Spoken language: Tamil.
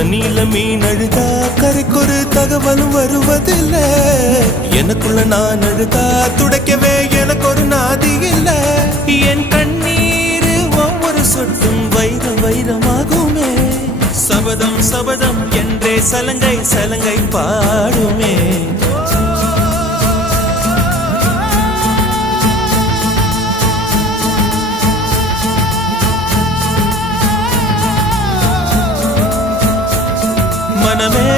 தண்ணியில மீன் அழுதா கரைக்கொரு தகவலும் வருவதில்லை. எனக்குள்ள நான் அழுதா துடைக்கவே எனக்கு ஒரு நாதி இல்லை. என் கண்ணீர் ஒவ்வொரு சொட்டும் வைரம் வைரமாகுமே. சபதம் சபதம் என்றே சலங்கை சலங்கை பாடுமே. மனமே